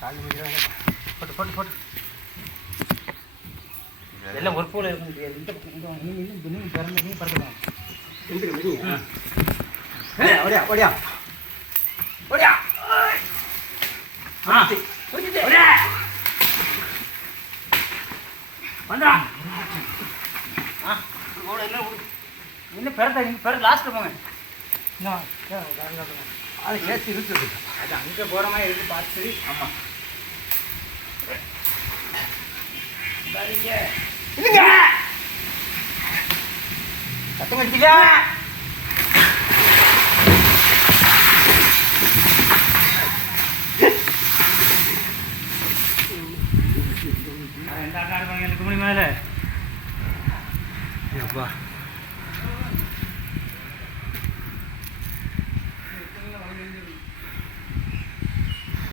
காலி முடிக்கிறாங்க போட்டு போட்டு போட்டு. எல்லாம் ஒரு போல இருக்க. முடியாது இந்த பக்கம்? இந்த பக்கம், நீங்க இன்னும் நீங்க பிறந்த பறக்கலாம் ஒடியா ஒடியா ஒடியா ஆ ஓடியா. வந்தா ஆ ஓட என்ன ஓடு. இன்னும் பிறந்த நீங்க பிறகு லாஸ்ட்டில் போங்க. அது சேர்த்து இருக்குது அது அங்கே போகிற மாதிரி இருக்கு பார்த்து ஆமாம் இதுங்க சத்தம் கட்டிக்கா எந்த ஆட்டாடு எனக்கு மணி மேலே. அப்பா